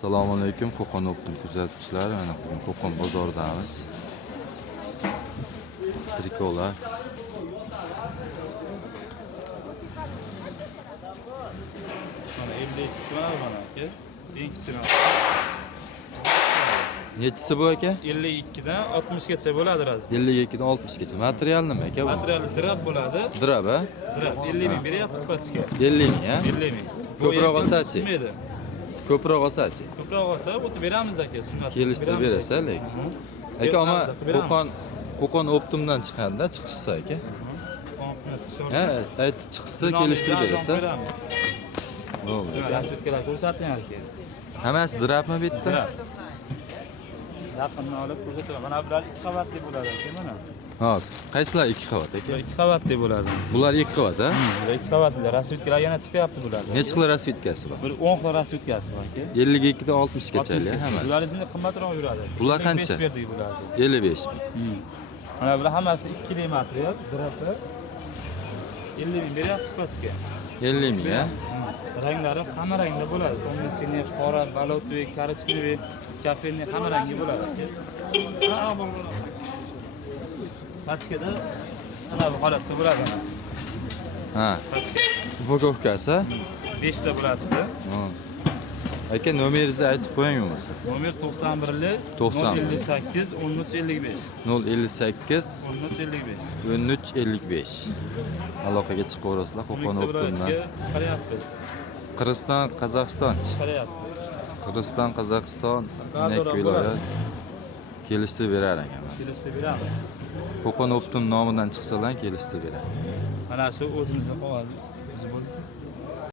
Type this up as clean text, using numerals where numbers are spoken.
Assalomu alaykum, Qo'qon optim kuzatuvchilar. Mana bugun Qo'qon bozoridamiz. Trikolar. Mana 52 mana mana aka. Eng kichkina. Nechisi bu aka? 52 dan 60 gacha bo'ladi razmer. 52 dan 60 gacha. Material nima aka bu? Materiali drap bo'ladi. Drab, a? Drap 50 ming beryapmiz patika. 50 ming, a? 50 ming. Ko'proq olsa-chi? Ko'proq olsa-chi? Ko'proq olsa, bu beramiz aka, sunnat. Kelishtirib berasiz, lekin. Aka, ama Qo'qon optimdan chiqanda chiqishsa aka. Ha, aytib chiqsa kelishtirib berasiz. Bo'ldi. Rasmetkalar ko'rsating aka. Hammasi drabmi bu yerda? Yaqindan olib ko'rsataman. Mana bular 2 qavatli bo'ladi aka, mana. Hozir. Qaysilar 2 qavat aka? 2 qavatli bo'ladi. Bular 2 qavat, a? Bular 2 qavatli. Rasmetkalar yana chiqyapti bular. Necha xil rasvetkasi bor? Bir 10 xil rasmetkasi bor aka. 52 dan 60 gacha hammasi. Bular endi qimmatroq yuradi. Bular qancha? 55 berdik bularni. 55 ming. Mana bular hammasi 2 kg material, draplar. 50 ming beryapmiz patika. 50 ming, a? Ranglari hamma rangda bo'ladi. To'ng'isini, qora, balotoy, korичневый, kafelni hamma rangi bo'ladi aka. Patikada mana bu holatda bo'ladi mana. Ha. Upakovkasi? 5 ta bo'ladi ichida. Aka, nomeringizni aytib qo'ying bo'lmasa. Nomer 91 91 058 1355. 058 1355. 1355. Aloqaga chiqaverasizlar Qo'qon optimdan. Chiqaryapmiz. Qirg'iziston, Qozog'iston. Chiqaryapmiz. Qirg'iziston, Qozog'iston, Inak viloyat kelishtirib berar ekan. Kelishtirib beramiz. Qo'qon optim nomidan chiqsalar kelishtirib beradi. Mana shu o'zimizning qog'oz o'zi bo'lsa.